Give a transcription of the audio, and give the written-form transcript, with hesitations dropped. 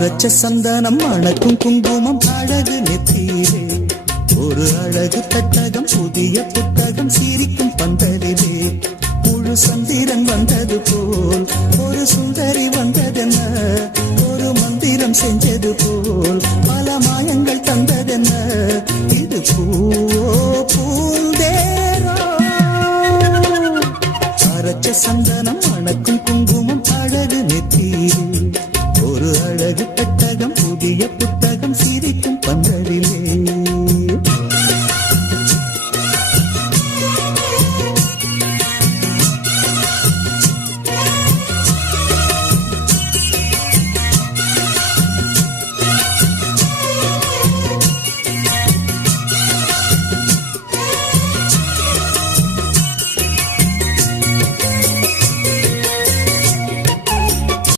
அரைச்ச சந்தனம் அணக்கும் குங்குமம் அழகு நெத்தியிலே ஒரு அழகு தட்டகம் புதிய புத்தகம் சிரிக்கும் பந்தலிலே முழு சந்திரன் வந்தது போல் ஒரு சுந்தரி